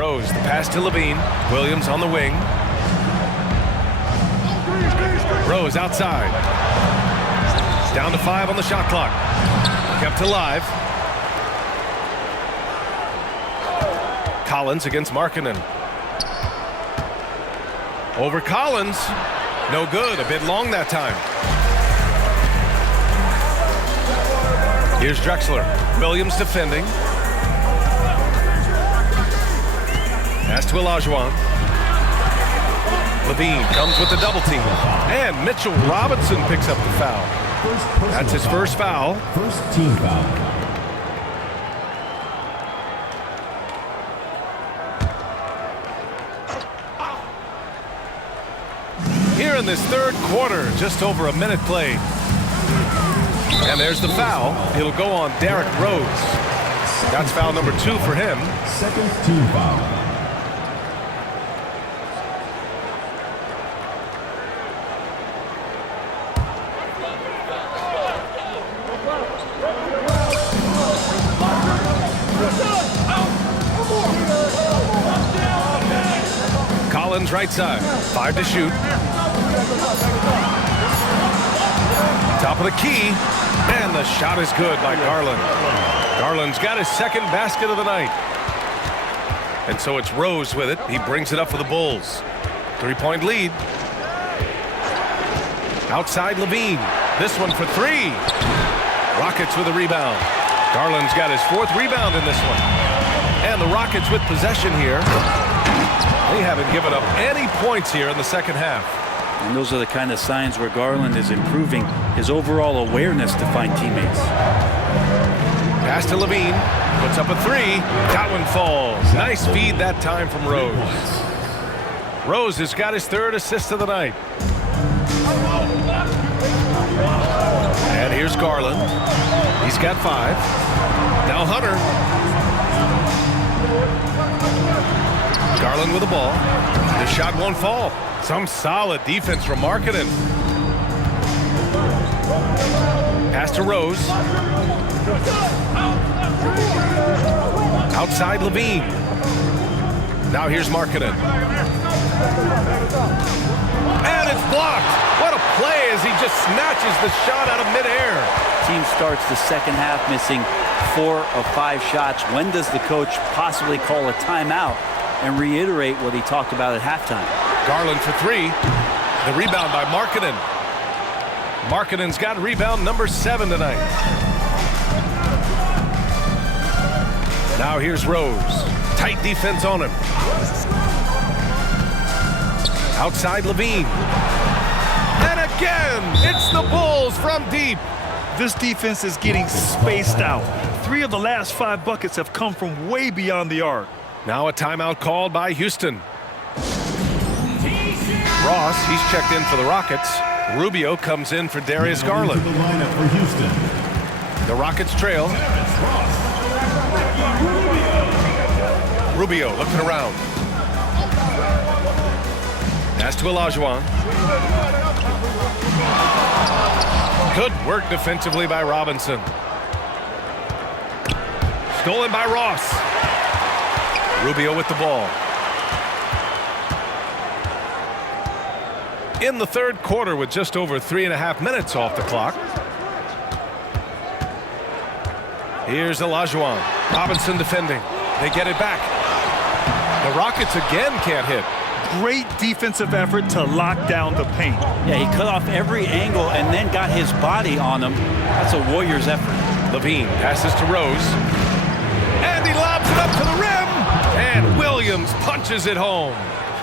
Rose, the pass to Levine. Williams on the wing. Rose outside. Down to 5 on the shot clock. Kept alive. Collins against Markkanen. Over Collins. No good. A bit long that time. Here's Drexler. Williams defending. Pass to Olajuwon. Levine comes with the double team. And Mitchell Robinson picks up the foul. That's his first foul. First team foul. Here in this third quarter, just over a minute played. And there's the foul. It'll go on Derrick Rose. That's foul number 2 for him. Second team foul. Collins right side. 5 to shoot. Top of the key. And the shot is good by Garland. Garland's got his second basket of the night. And so it's Rose with it. He brings it up for the Bulls. 3-point lead. Outside Levine. This one for 3. Rockets with a rebound. Garland's got his 4th rebound in this one. And the Rockets with possession here. They haven't given up any points here in the second half. And those are the kind of signs where Garland is improving his overall awareness to find teammates. Pass to Levine. Puts up a 3. That one falls. Nice feed that time from Rose. Rose has got his 3rd assist of the night. And here's Garland. He's got 5. Now Hunter. Garland with the ball. The shot won't fall. Some solid defense from Markkanen. Pass to Rose. Outside Levine. Now here's Markkanen. And it's blocked. What a play as he just snatches the shot out of midair. Team starts the second half missing 4 of 5 shots. When does the coach possibly call a timeout and reiterate what he talked about at halftime? Garland for 3. The rebound by Markkanen. Markkanen's got rebound number 7 tonight. Now here's Rose. Tight defense on him. Outside Levine. And again, it's the Bulls from deep. This defense is getting spaced out. 3 of the last 5 buckets have come from way beyond the arc. Now a timeout called by Houston. Ross, he's checked in for the Rockets. Rubio comes in for Darius Garland. The lineup for Houston. The Rockets trail. Rubio looking around. Pass to Olajuwon. Good work defensively by Robinson. Stolen by Ross. Rubio with the ball. In the third quarter with just over 3.5 minutes off the clock. Here's Olajuwon. Robinson defending. They get it back. The Rockets again can't hit. Great defensive effort to lock down the paint. Yeah, he cut off every angle and then got his body on him. That's a Warriors effort. Levine passes to Rose. And he lobs it up to the rim. And Williams punches it home.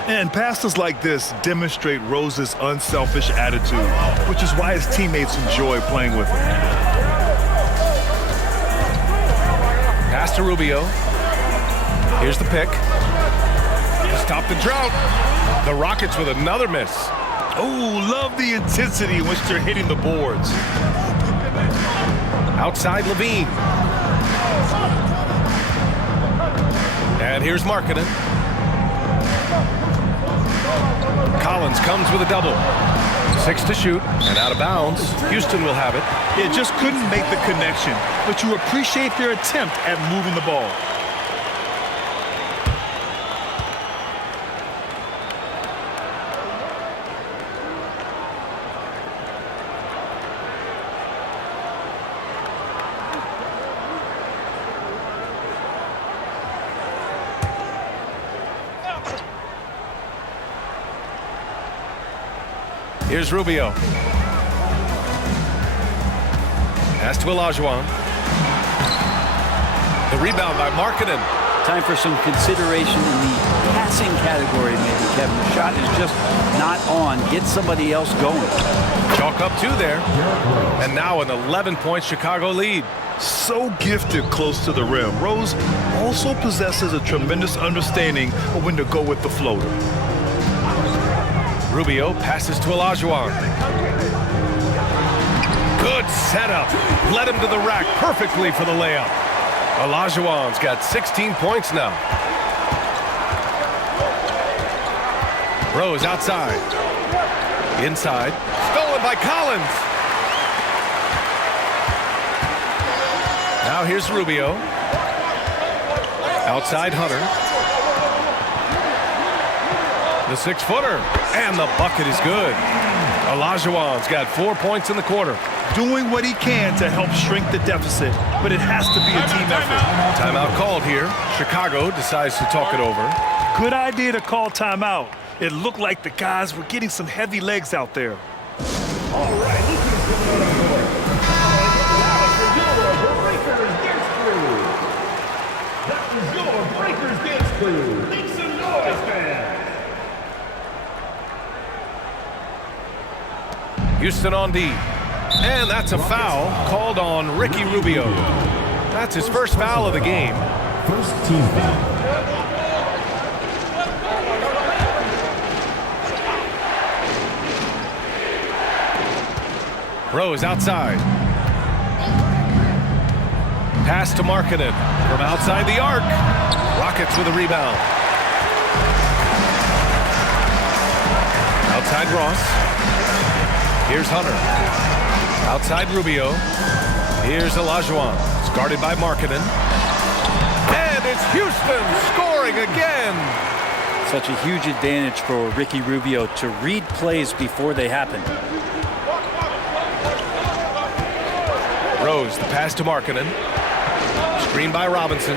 And passes like this demonstrate Rose's unselfish attitude, which is why his teammates enjoy playing with him. Pass to Rubio. Here's the pick. Stop the drought. The Rockets with another miss. Oh, love the intensity in which they're hitting the boards. Outside Levine. And here's Markkanen. Collins comes with a double. 6 to shoot and out of bounds. Houston will have it. It just couldn't make the connection, but you appreciate their attempt at moving the ball. Here's Rubio. Pass to Olajuwon. The rebound by Markkanen. Time for some consideration in the passing category, maybe, Kevin. The shot is just not on. Get somebody else going. Chalk up 2 there. And now an 11-point Chicago lead. So gifted close to the rim. Rose also possesses a tremendous understanding of when to go with the floater. Rubio passes to Olajuwon. Good setup. Led him to the rack perfectly for the layup. Olajuwon's got 16 points now. Rose outside. Inside. Stolen by Collins. Now here's Rubio. Outside Hunter. The 6-footer. And the bucket is good. Olajuwon's got 4 points in the quarter. Doing what he can to help shrink the deficit, but it has to be a team effort. Timeout called here. Chicago decides to talk it over. Good idea to call timeout. It looked like the guys were getting some heavy legs out there. All right, that was your Breakers Dance Crew. Make some noise, fans. Houston on D. And that's a foul called on Ricky Rubio. That's his first foul of the game. First team foul. Rose outside. Pass to Markkanen from outside the arc. Rockets with a rebound. Outside Ross. Here's Hunter. Outside Rubio. Here's Olajuwon. It's guarded by Markkanen. And it's Houston scoring again. Such a huge advantage for Ricky Rubio to read plays before they happen. Rose, the pass to Markkanen. Screen by Robinson.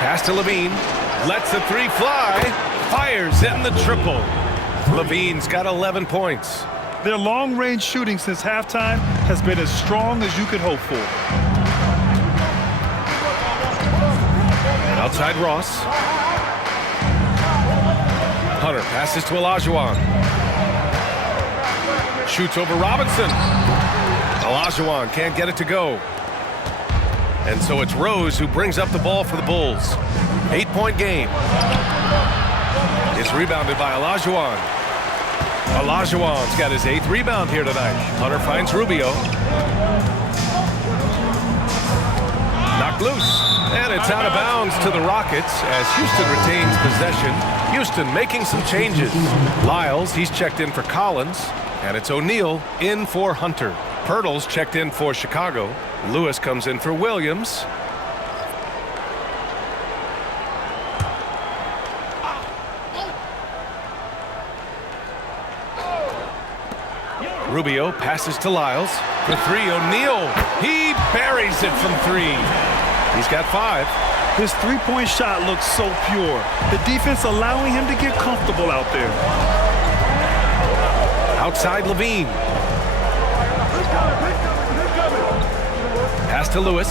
Pass to Levine. Lets the 3 fly. Fires in the triple. Levine's got 11 points. Their long-range shooting since halftime has been as strong as you could hope for. Outside Ross. Hunter passes to Olajuwon. Shoots over Robinson. Olajuwon can't get it to go. And so it's Rose who brings up the ball for the Bulls. 8-point game. It's rebounded by Olajuwon. Olajuwon's got his 8th rebound here tonight. Hunter finds Rubio. Knocked loose. And it's out of bounds to the Rockets as Houston retains possession. Houston making some changes. Lyles, he's checked in for Collins. And it's O'Neal in for Hunter. Pirtle's checked in for Chicago. Lewis comes in for Williams. Rubio passes to Lyles. For 3, O'Neal. He buries it from 3. He's got 5. His three-point shot looks so pure. The defense allowing him to get comfortable out there. Outside Levine. Pass to Lewis.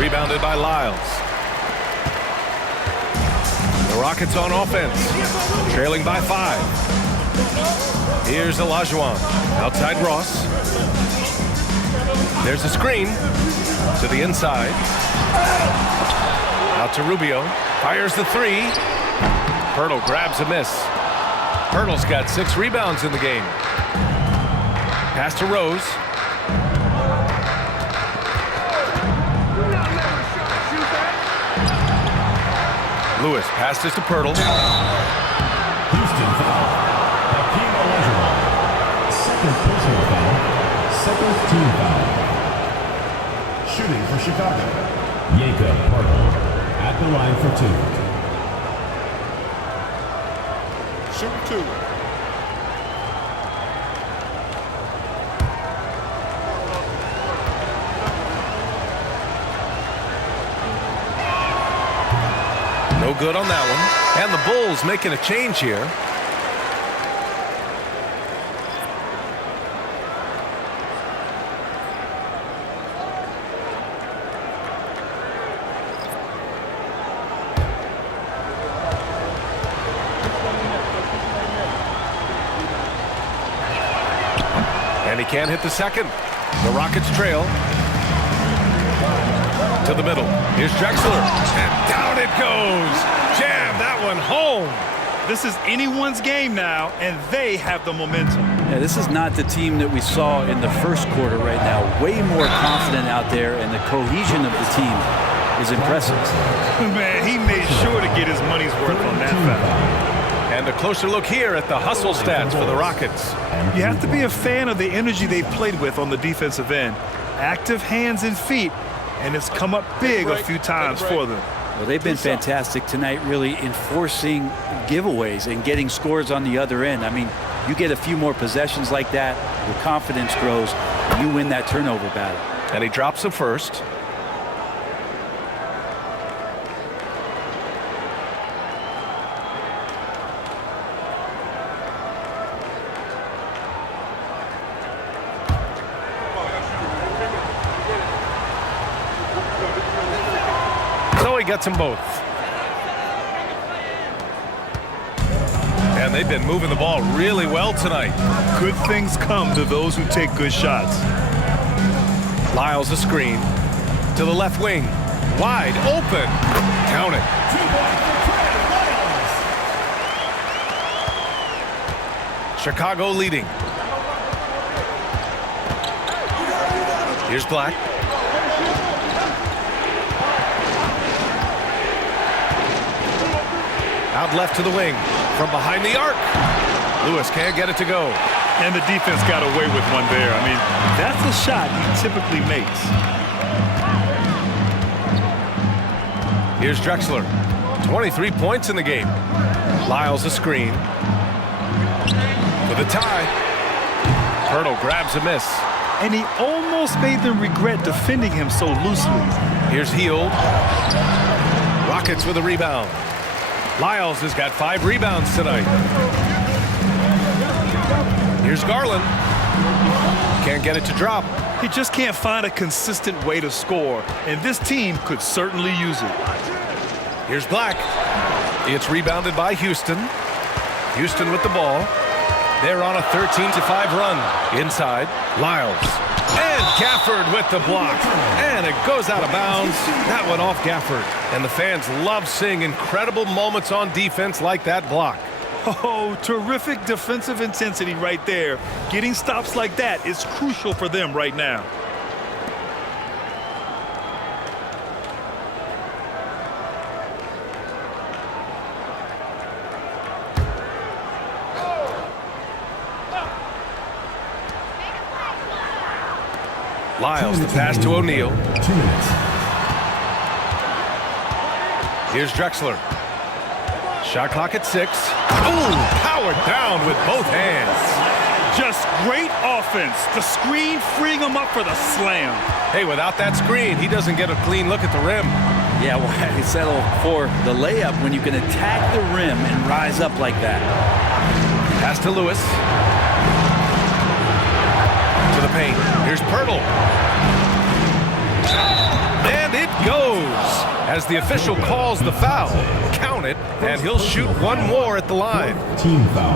Rebounded by Lyles. The Rockets on offense, trailing by 5. Here's Olajuwon. Outside Ross. There's a screen to the inside. Out to Rubio. Fires the 3. Pirtle grabs a miss. Pirtle's got 6 rebounds in the game. Pass to Rose. Lewis passes to Pirtle. Houston foul. Hakeem Olajuwon. Second personal foul. Second team foul. Shooting for Chicago. Jakob Pirtle at the line for 2. Shoot 2. good on that one. And the Bulls making a change here. And he can't hit the second. The Rockets trail. To the middle. Here's Drexler. And down it goes. Jam that one home. This is anyone's game now, and they have the momentum. Yeah, this is not the team that we saw in the first quarter right now. Way more confident out there, and the cohesion of the team is impressive. Man, he made sure to get his money's worth on that foul. And a closer look here at the hustle stats for the Rockets. You have to be a fan of the energy they've played with on the defensive end. Active hands and feet, and it's come up big a few times for them. Well, they've been fantastic tonight, really enforcing giveaways and getting scores on the other end. I mean, you get a few more possessions like that, your confidence grows, and you win that turnover battle. And he drops the first. He gets them both. And they've been moving the ball really well tonight. Good things come to those who take good shots. Lyles a screen to the left wing. Wide open. Count it. Chicago leading. Here's Black. Out left to the wing. From behind the arc. Lewis can't get it to go. And the defense got away with one there. I mean, that's a shot he typically makes. Here's Drexler. 23 points in the game. Lyles a screen. For the tie. Hurdle grabs a miss. And he almost made them regret defending him so loosely. Here's Hield. Rockets with a rebound. Lyles has got 5 rebounds tonight. Here's Garland. Can't get it to drop. He just can't find a consistent way to score, and this team could certainly use it. Here's Black. It's rebounded by Houston. Houston with the ball. They're on a 13-5 run. Inside, Lyles. And Gafford with the block. And it goes out of bounds. That went off Gafford. And the fans love seeing incredible moments on defense like that block. Oh, terrific defensive intensity right there. Getting stops like that is crucial for them right now. Lyles, the pass to O'Neal. 2 minutes. Here's Drexler. Shot clock at 6. Ooh, powered down with both hands. Just great offense. The screen freeing him up for the slam. Hey, without that screen, he doesn't get a clean look at the rim. Yeah, why well, settle for the layup when you can attack the rim and rise up like that? Pass to Lewis. To the paint. Here's Pirtle. And it goes. As the official calls the foul, count it, and he'll shoot one more at the line. Team foul.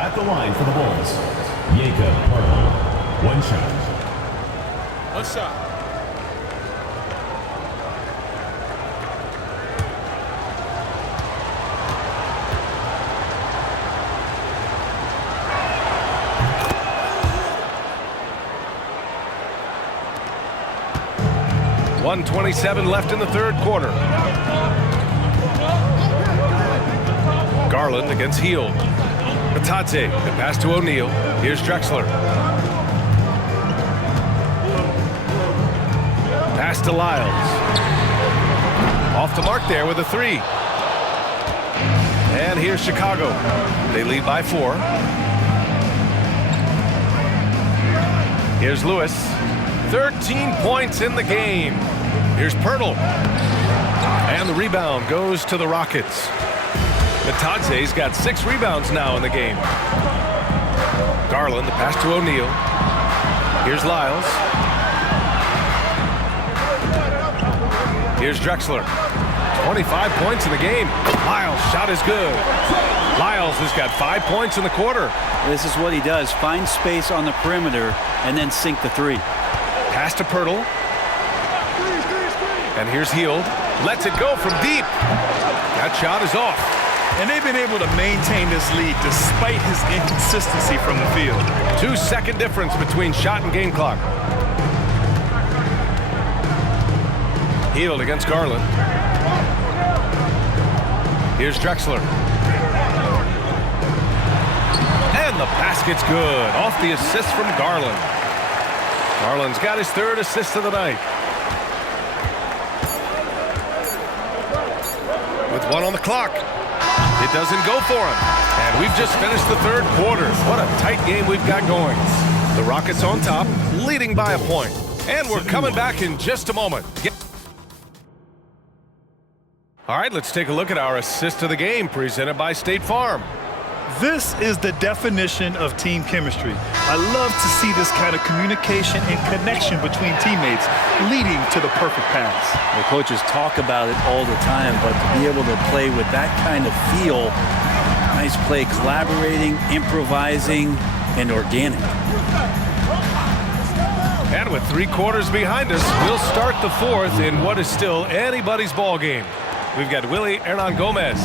At the line for the Bulls, Jakob Pirtle. 1 shot. One shot. .127 left in the third quarter. Garland against Hield. Batadze, the pass to O'Neal. Here's Drexler. Pass to Lyles. Off the mark there with a 3. And here's Chicago. They lead by 4. Here's Lewis. 13 points in the game. Here's Pirtle. And the rebound goes to the Rockets. Batadze's got 6 rebounds now in the game. Garland, the pass to O'Neal. Here's Lyles. Here's Drexler. 25 points in the game. Lyles' shot is good. Lyles has got 5 points in the quarter. This is what he does. Find space on the perimeter and then sink the 3. Pass to Pirtle. And here's Hield. Lets it go from deep. That shot is off. And they've been able to maintain this lead despite his inconsistency from the field. 2-second difference between shot and game clock. Hield against Garland. Here's Drexler. And the basket's good. Off the assist from Garland. Garland's got his 3rd assist of the night. With 1 on the clock. It doesn't go for him. And we've just finished the 3rd quarter. What a tight game we've got going. The Rockets on top, leading by a point. And we're coming back in just a moment. All right, let's take a look at our assist of the game presented by State Farm. This is the definition of team chemistry. I love to see this kind of communication and connection between teammates leading to the perfect pass. The coaches talk about it all the time, but to be able to play with that kind of feel, nice play, collaborating, improvising, and organic. And with 3 quarters behind us, we'll start the 4th in what is still anybody's ball game. We've got Willie Hernangomez.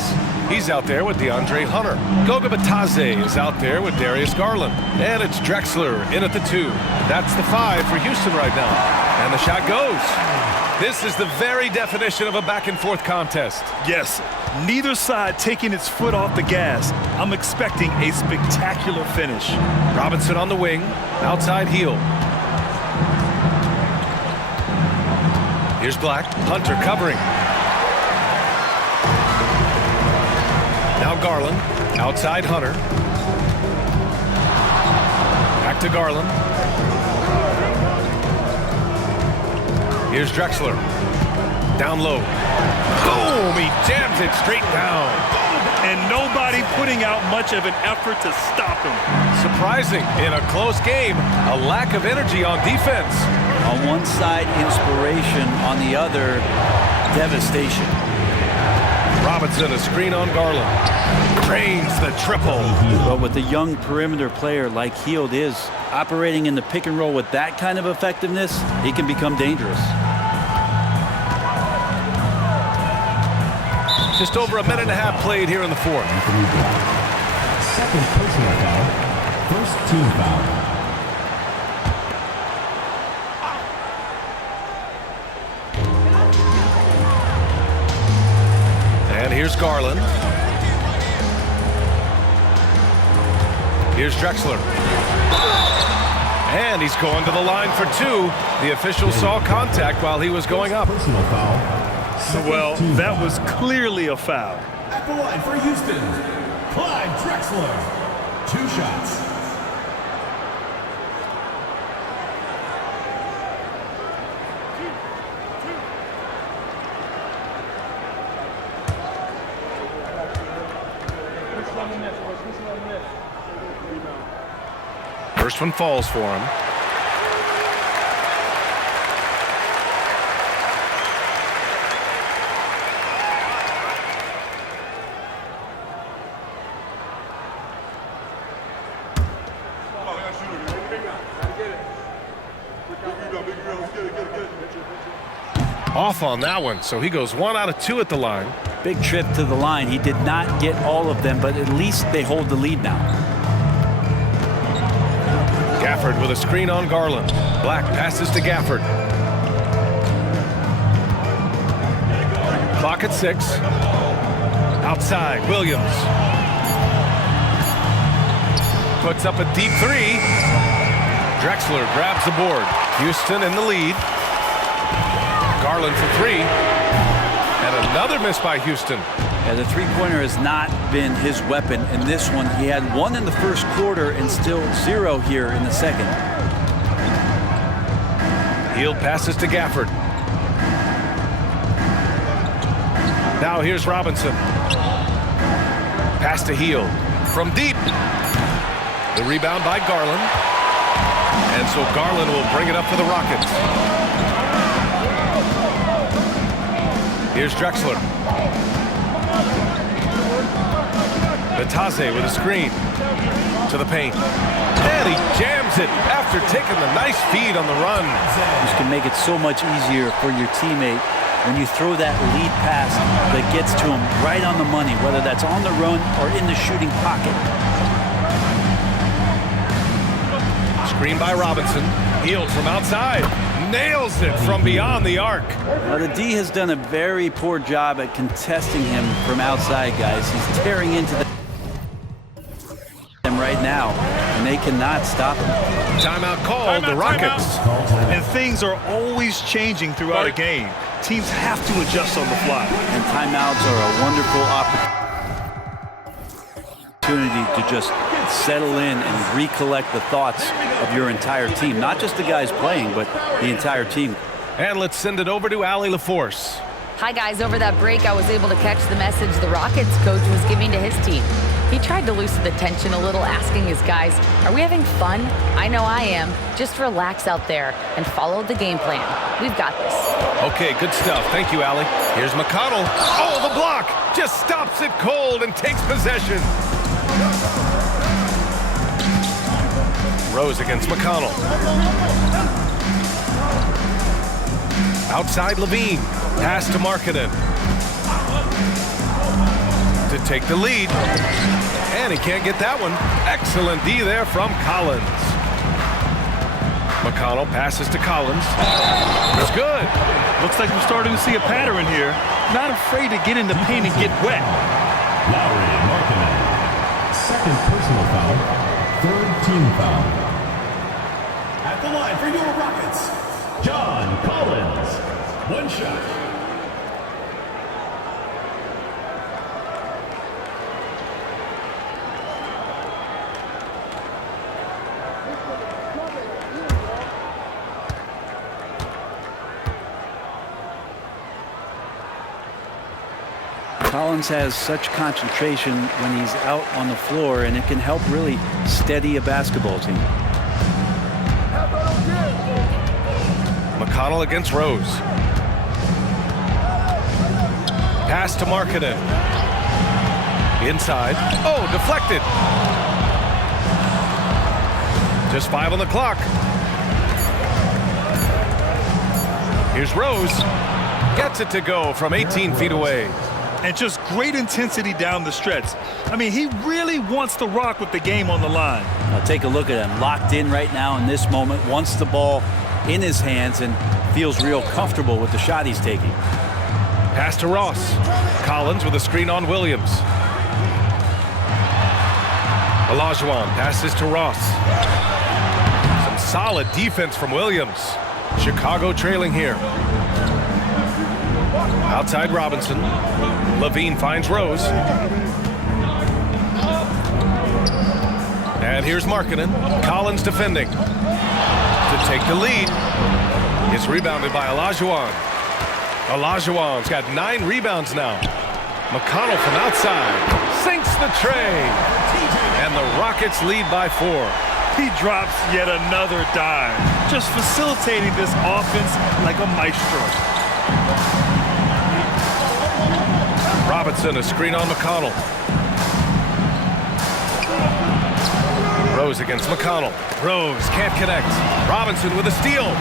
He's out there with DeAndre Hunter. Goga Batadze is out there with Darius Garland. And it's Drexler in at the 2. That's the 5 for Houston right now. And the shot goes. This is the very definition of a back-and-forth contest. Yes, neither side taking its foot off the gas. I'm expecting a spectacular finish. Robinson on the wing. Outside Hield. Here's Black. Hunter covering. Now Garland, outside Hunter. Back to Garland. Here's Drexler. Down low. Boom! He jams it straight down. And nobody putting out much of an effort to stop him. Surprising in a close game, a lack of energy on defense. On one side, inspiration. On the other, devastation. Robinson, a screen on Garland. Drains the triple. But with a young perimeter player like Hield is, operating in the pick and roll with that kind of effectiveness, he can become dangerous. Just over a minute and a half played here in the 4th. Second personal foul. First team foul. And here's Garland. Here's Drexler. And he's going to the line for 2. The official saw contact while he was going up. Personal foul. Well, that was clearly a foul. At the line for Houston, Clyde Drexler. 2 shots. First one falls for him. Off on that one, so he goes 1 out of 2 at the line. Big trip to the line. He did not get all of them, but at least they hold the lead now. Gafford with a screen on Garland. Black passes to Gafford. Clock at 6. Outside, Williams. Puts up a deep 3. Drexler grabs the board. Houston in the lead. Garland for 3. And another miss by Houston. Yeah, the three-pointer has not been his weapon in this one. He had 1 in the first quarter and still 0 here in the second. Hield passes to Gafford. Now here's Robinson. Pass to Hield from deep. The rebound by Garland. And so Garland will bring it up for the Rockets. Here's Drexler. Bataze with a screen to the paint. And he jams it after taking the nice feed on the run. This can make it so much easier for your teammate when you throw that lead pass that gets to him right on the money, whether that's on the run or in the shooting pocket. Screen by Robinson. Hield from outside. Nails it from beyond the arc. Now, the D has done a very poor job at contesting him from outside, guys. He's tearing into them right now, and they cannot stop him. Timeout called. The Rockets. And things are always changing throughout a game. Teams have to adjust on the fly. And timeouts are a wonderful opportunity to just settle in and recollect the thoughts of your entire team. Not just the guys playing, but the entire team. And let's send it over to Allie LaForce. Hi, guys. Over that break, I was able to catch the message the Rockets coach was giving to his team. He tried to loosen the tension a little, asking his guys, are we having fun? I know I am. Just relax out there and follow the game plan. We've got this. Okay, good stuff. Thank you, Allie. Here's McConnell. Oh, the block! Just stops it cold and takes possession. Rose against McConnell. Outside Levine. Pass to Markkanen. To take the lead. And he can't get that one. Excellent D there from Collins. McConnell passes to Collins. It's good. Looks like we're starting to see a pattern here. Not afraid to get in the paint and get wet. Lowry Markkanen. Second personal foul. Third team foul. At the line for your Rockets, John Collins. One shot. Collins has such concentration when he's out on the floor, and it can help really steady a basketball team. McConnell against Rose. Pass to Markkanen. Inside. Oh, deflected. Just 5 on the clock. Here's Rose. Gets it to go from 18 feet away. And just great intensity down the stretch. I mean, he really wants to rock with the game on the line. Now take a look at him, locked in right now in this moment, wants the ball in his hands and feels real comfortable with the shot he's taking. Pass to Ross. Collins with a screen on Williams. Olajuwon passes to Ross. Some solid defense from Williams. Chicago trailing here. Outside Robinson. Levine finds Rose. And here's Markkanen. Collins defending. To take the lead. It's rebounded by Olajuwon. Olajuwon's got 9 rebounds now. McConnell from outside. Sinks the tray. And the Rockets lead by 4. He drops yet another dime. Just facilitating this offense like a maestro. Robinson, a screen on McConnell. Rose against McConnell. Rose can't connect. Robinson with a steal.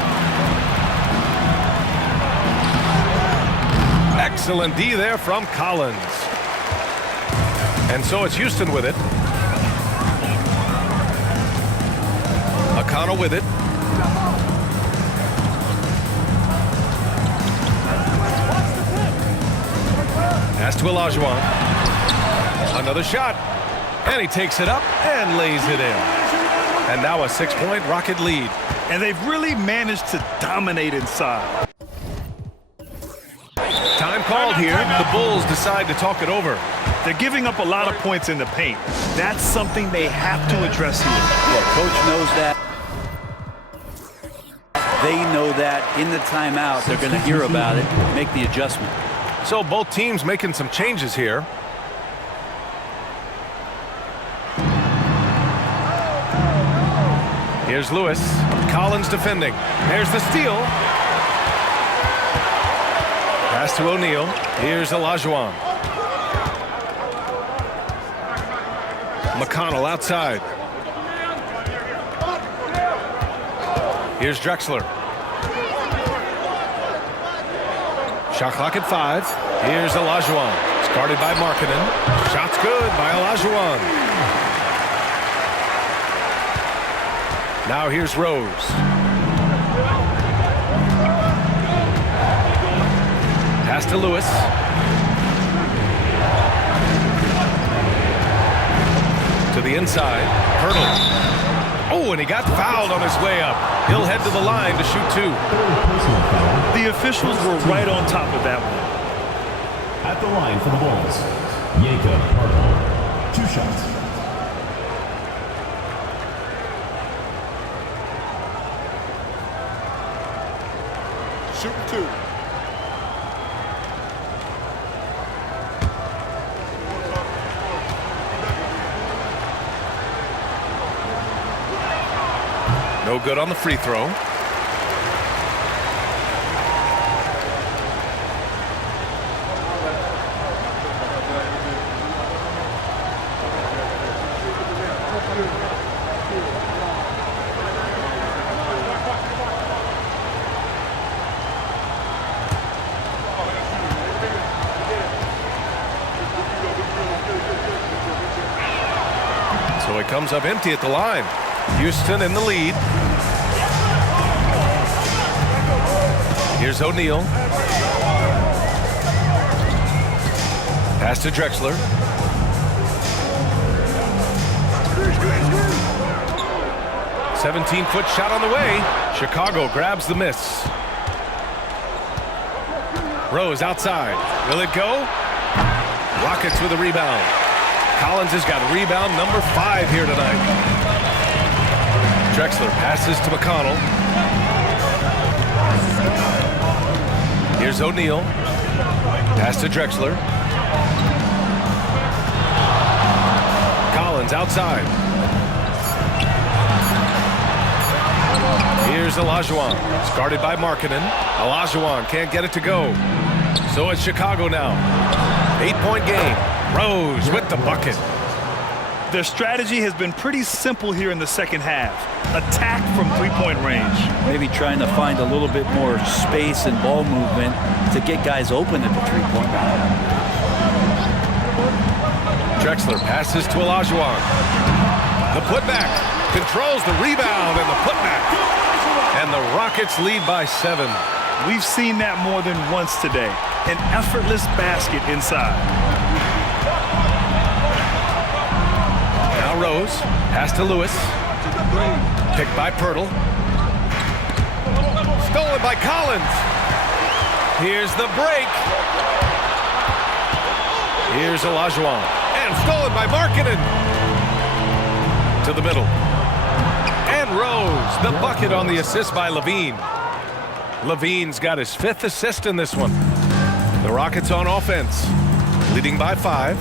Excellent D there from Collins. And so it's Houston with it. McConnell with it. Pass to Olajuwon. Another shot. And he takes it up and lays it in. And now a 6-point Rocket lead. And they've really managed to dominate inside. Time called here. The Bulls decide to talk it over. They're giving up a lot of points in the paint. That's something they have to address here. Yeah, coach knows that. They know that in the timeout. They're going to hear about it, make the adjustment. So both teams making some changes here. Here's Lewis. Collins defending. There's the steal. Pass to O'Neal. Here's Olajuwon. McConnell outside. Here's Drexler. Shot clock at 5. Here's Olajuwon. It's guarded by Markkanen. Shot's good by Olajuwon. Now here's Rose. Pass to Lewis. To the inside. Hurdle. Oh, and he got fouled on his way up. He'll head to the line to shoot 2. The officials were right on top of that one. At the line for the Bulls, Jakob Parker. 2 shots. Shooting 2. No good on the free throw. So it comes up empty at the line. Houston in the lead. Here's O'Neal. Pass to Drexler. A 17-foot shot on the way. Chicago grabs the miss. Rose outside. Will it go? Rockets with a rebound. Collins has got rebound number 5 here tonight. Drexler passes to McConnell. Here's O'Neal. Pass to Drexler. Collins outside. Here's Olajuwon. It's guarded by Markkanen. Olajuwon can't get it to go. So it's Chicago now. 8-point game. Rose with the bucket. Their strategy has been pretty simple here in the second half. Attack from 3-point range. Maybe trying to find a little bit more space and ball movement to get guys open at the 3-point line. Drexler passes to Olajuwon. The putback. Controls the rebound and the putback. And the Rockets lead by 7. We've seen that more than once today. An effortless basket inside. Now Rose. Pass to Lewis. Picked by Pirtle. Stolen by Collins. Here's the break. Here's Olajuwon. And stolen by Markkanen. To the middle. And Rose. The bucket on the assist by Levine. Levine's got his 5th assist in this one. The Rockets on offense. Leading by 5.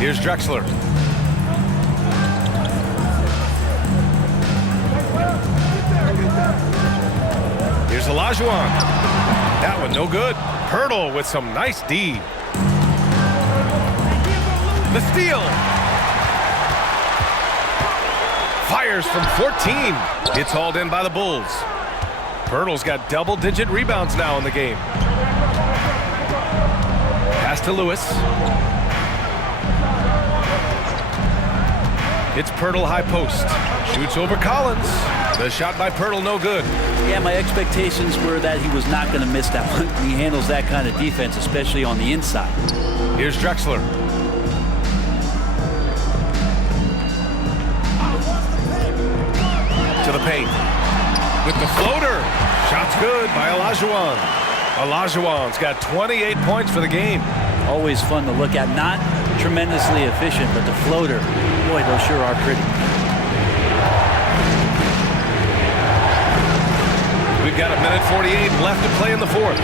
Here's Drexler. Here's Olajuwon. That one no good. Pirtle with some nice D. The steal. Fires from 14. It's hauled in by the Bulls. Pirtle's got double-digit rebounds now in the game. Pass to Lewis. It's Pirtle high post. Shoots over Collins. The shot by Pirtle no good. Yeah, my expectations were that he was not going to miss that one. He handles that kind of defense, especially on the inside. Here's Drexler. To the paint. With the floater. Shot's good by Olajuwon. Olajuwon's got 28 points for the game. Always fun to look at. Not tremendously efficient, but the floater, boy, those sure are pretty. We've got 1:48 left to play in the fourth.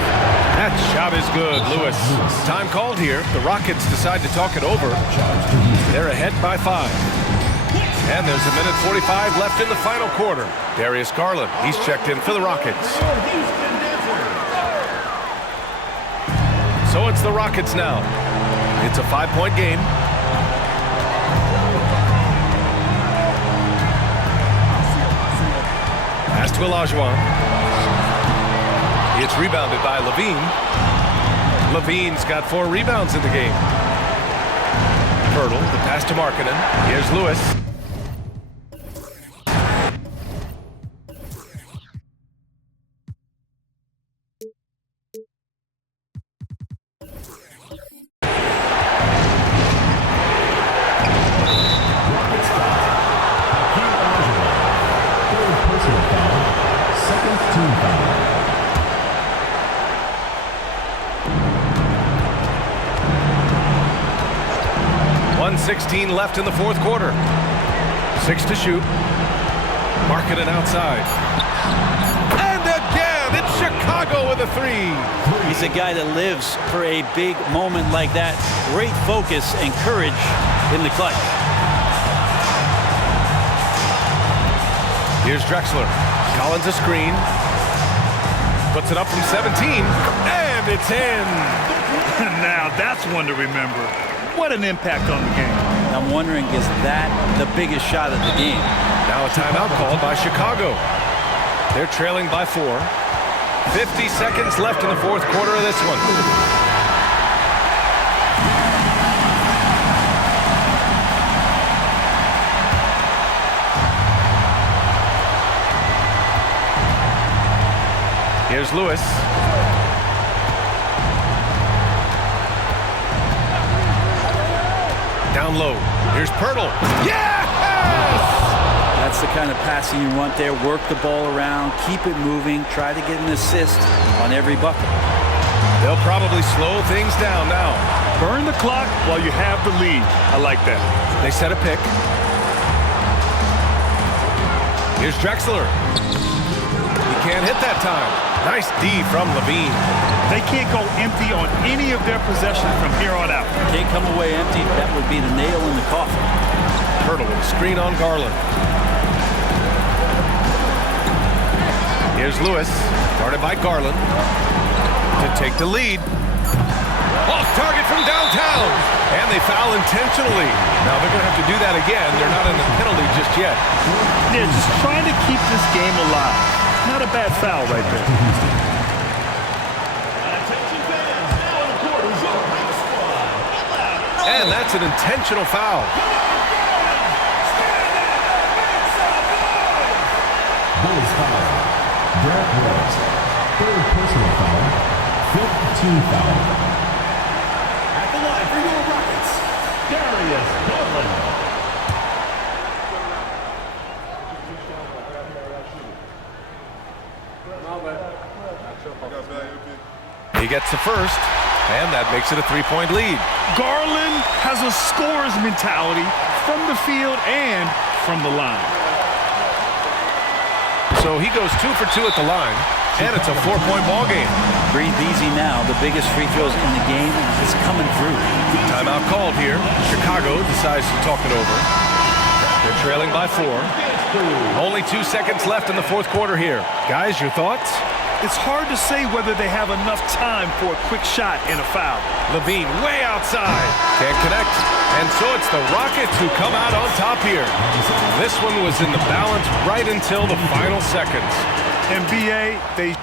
That shot is good, Lewis. Time called here. The Rockets decide to talk it over. They're ahead by 5. And there's 1:45 left in the final quarter. Darius Garland, he's checked in for the Rockets. So it's the Rockets now. It's a 5-point game. Pass to Olajuwon. It's rebounded by Levine. Levine's got 4 rebounds in the game. Hurdle, the pass to Markkanen. Here's Lewis. Second team foul. 1:16 left in the fourth quarter. 6 to shoot. Markkanen outside. And again, it's Chicago with a 3. He's a guy that lives for a big moment like that. Great focus and courage in the clutch. Here's Drexler. Collins a screen. Puts it up from 17. And it's in. Now that's one to remember. What an impact on the game. I'm wondering, is that the biggest shot of the game? Now a timeout called by Chicago. They're trailing by 4. 50 seconds left in the fourth quarter of this one. Here's Lewis. Down low. Here's Pirtle. Yes! That's the kind of passing you want there. Work the ball around, keep it moving, try to get an assist on every bucket. They'll probably slow things down now. Burn the clock while you have the lead. I like that. They set a pick. Here's Drexler. He can't hit that time. Nice D from Levine. They can't go empty on any of their possessions from here on out. Can't come away empty. That would be the nail in the coffin. Hurdle with a screen on Garland. Here's Lewis, guarded by Garland, to take the lead. Off target from downtown, and they foul intentionally. Now they're going to have to do that again. They're not in the penalty just yet. They're just trying to keep this game alive. Not a bad foul right there. And that's an intentional foul. Bulls foul. Derrick Rose. Third personal foul. Fifth team foul. At the line for your Rockets, Darius Garland. He gets the first, and that makes it a 3-point lead. Garland has a scorer's mentality from the field and from the line. So he goes 2 for 2 at the line, and it's a 4-point ball game. Breathe easy now. The biggest free throws in the game is coming through. Timeout called here. Chicago decides to talk it over. They're trailing by 4. Only 2 seconds left in the fourth quarter here. Guys, your thoughts? It's hard to say whether they have enough time for a quick shot and a foul. Levine way outside. Can't connect. And so it's the Rockets who come out on top here. This one was in the balance right until the final seconds. And B.A., they